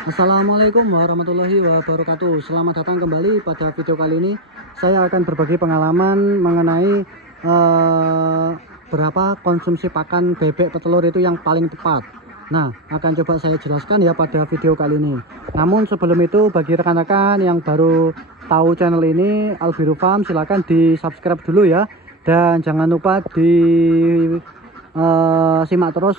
Assalamualaikum warahmatullahi wabarakatuh. Selamat datang kembali pada video kali ini. Saya akan berbagi pengalaman mengenai berapa konsumsi pakan bebek petelur itu yang paling tepat. Nah, akan coba saya jelaskan ya pada video kali ini. Namun sebelum itu, bagi rekan-rekan yang baru tahu channel ini, Albiru Farm, silahkan di subscribe dulu ya. Dan jangan lupa di simak terus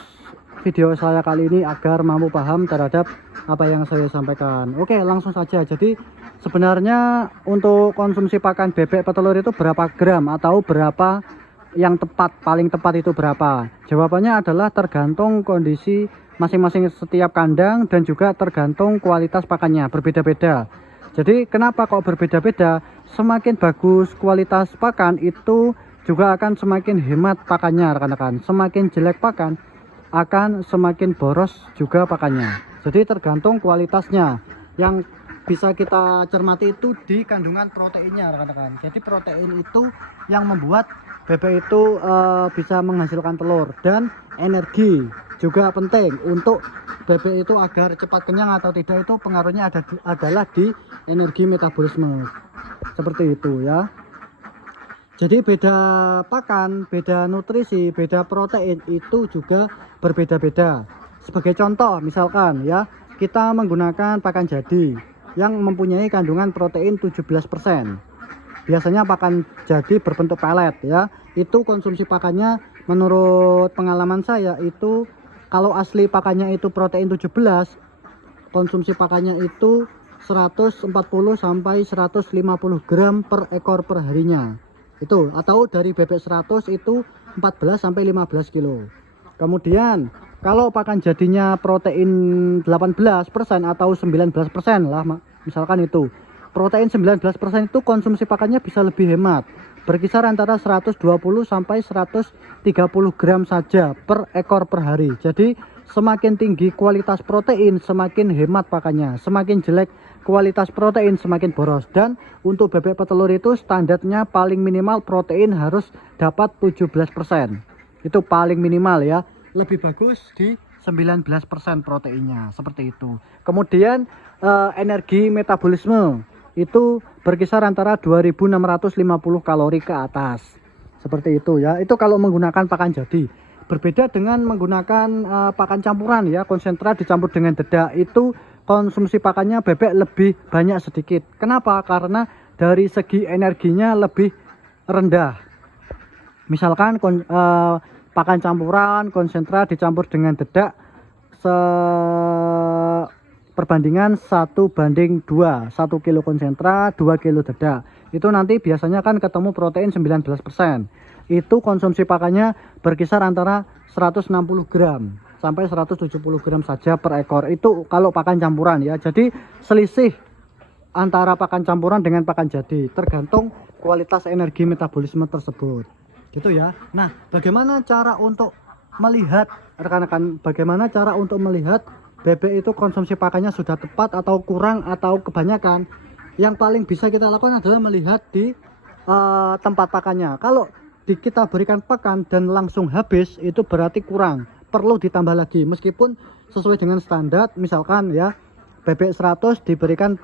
video saya kali ini agar mampu paham terhadap apa yang saya sampaikan. Oke, langsung saja. Jadi sebenarnya untuk konsumsi pakan bebek petelur itu berapa gram atau berapa yang tepat, paling tepat itu berapa? Jawabannya adalah tergantung kondisi masing-masing setiap kandang dan juga tergantung kualitas pakannya, berbeda-beda. Jadi kenapa kok berbeda-beda? Semakin bagus kualitas pakan itu juga akan semakin hemat pakannya, rekan-rekan. Semakin jelek pakan akan semakin boros juga pakannya. Jadi tergantung kualitasnya. Yang bisa kita cermati itu di kandungan proteinnya, rekan-rekan. Jadi protein itu yang membuat bebek itu bisa menghasilkan telur, dan energi juga penting untuk bebek itu agar cepat kenyang atau tidak, itu pengaruhnya adalah di energi metabolisme. Seperti itu ya. Jadi beda pakan, beda nutrisi, beda protein itu juga berbeda-beda. Sebagai contoh misalkan ya, kita menggunakan pakan jadi yang mempunyai kandungan protein 17%. Biasanya pakan jadi berbentuk pelet ya. Itu konsumsi pakannya menurut pengalaman saya itu, kalau asli pakannya itu protein 17, konsumsi pakannya itu 140 sampai 150 gram per ekor per harinya. Itu atau dari bebek 100 itu 14 sampai 15 kilo. Kemudian kalau pakan jadinya protein 18% atau 19% lah, misalkan itu protein 19%, itu konsumsi pakannya bisa lebih hemat, berkisar antara 120 sampai 130 gram saja per ekor per hari. Jadi semakin tinggi kualitas protein semakin hemat pakannya, semakin jelek kualitas protein semakin boros. Dan untuk bebek petelur itu standarnya paling minimal protein harus dapat 17%. Itu paling minimal ya. Lebih bagus di 19% proteinnya, seperti itu. Kemudian energi metabolisme itu berkisar antara 2650 kalori ke atas. Seperti itu ya. Itu kalau menggunakan pakan jadi. Berbeda dengan menggunakan pakan campuran ya, konsentrat dicampur dengan dedak, itu konsumsi pakannya bebek lebih banyak sedikit. Kenapa? Karena dari segi energinya lebih rendah. Misalkan pakan campuran konsentrat dicampur dengan dedak perbandingan 1:2, 1 kilo konsentrat 2 kilo dedak, itu nanti biasanya kan ketemu protein 19%. Itu konsumsi pakannya berkisar antara 160 gram sampai 170 gram saja per ekor. Itu kalau pakan campuran ya. Jadi selisih antara pakan campuran dengan pakan jadi tergantung kualitas energi metabolisme tersebut, gitu ya. Nah, bagaimana cara untuk melihat, rekan-rekan, bagaimana cara untuk melihat bebek itu konsumsi pakannya sudah tepat atau kurang atau kebanyakan? Yang paling bisa kita lakukan adalah melihat di tempat pakannya. Kalau kita berikan pakan dan langsung habis, itu berarti kurang, perlu ditambah lagi. Meskipun sesuai dengan standar, misalkan ya bebek 100 diberikan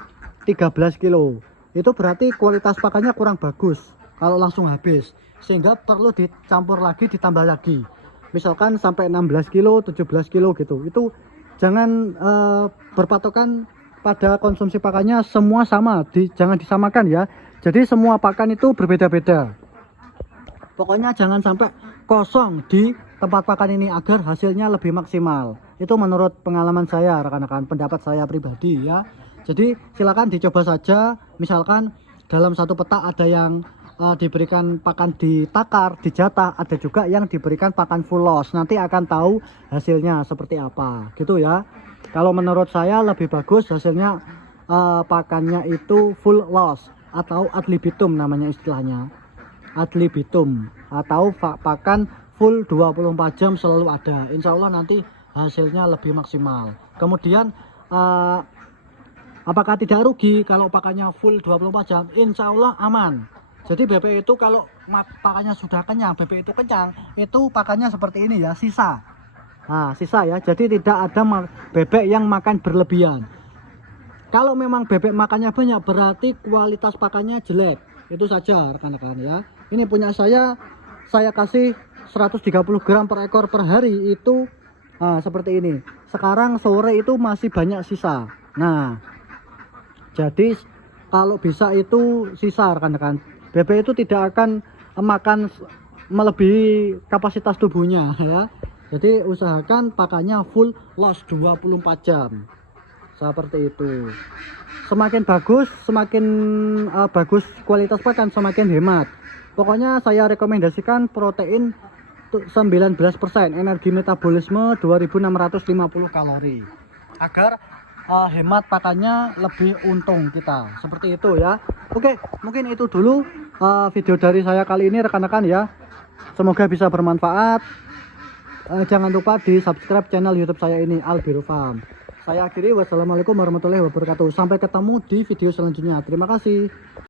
13 kilo, itu berarti kualitas pakannya kurang bagus kalau langsung habis, sehingga perlu dicampur lagi, ditambah lagi, misalkan sampai 16 kilo 17 kilo gitu. Itu jangan berpatokan pada konsumsi pakannya semua sama, jangan disamakan ya. Jadi semua pakan itu berbeda-beda. Pokoknya jangan sampai kosong di tempat pakan ini agar hasilnya lebih maksimal. Itu menurut pengalaman saya, rekan-rekan, pendapat saya pribadi ya. Jadi silakan dicoba saja. Misalkan dalam satu petak ada yang diberikan pakan ditakar, dijatah, ada juga yang diberikan pakan full loss. Nanti akan tahu hasilnya seperti apa, gitu ya. Kalau menurut saya lebih bagus hasilnya pakannya itu full loss atau ad libitum namanya istilahnya. Ad libitum atau pakan full 24 jam selalu ada. Insya Allah nanti hasilnya lebih maksimal. Kemudian apakah tidak rugi kalau pakannya full 24 jam? Insya Allah aman. Jadi bebek itu kalau pakannya sudah kenyang, bebek itu kenyang, itu pakannya seperti ini ya, sisa. Nah, sisa ya. Jadi tidak ada bebek yang makan berlebihan. Kalau memang bebek makannya banyak berarti kualitas pakannya jelek. Itu saja rekan-rekan ya. Ini punya saya kasih 130 gram per ekor per hari itu seperti ini. Sekarang sore itu masih banyak sisa. Nah, jadi kalau bisa itu sisa rekan-rekan. Bebek itu tidak akan makan melebihi kapasitas tubuhnya ya. Jadi usahakan pakannya full loss 24 jam. Seperti itu. Semakin bagus, semakin bagus kualitas pakan, semakin hemat. Pokoknya saya rekomendasikan protein 19%, energi metabolisme 2650 kalori. Agar hemat pakannya lebih untung kita. Seperti itu ya. Oke, mungkin itu dulu video dari saya kali ini rekan-rekan ya. Semoga bisa bermanfaat. Jangan lupa di subscribe channel YouTube saya ini, Albiro Farm. Saya akhiri, wassalamualaikum warahmatullahi wabarakatuh. Sampai ketemu di video selanjutnya. Terima kasih.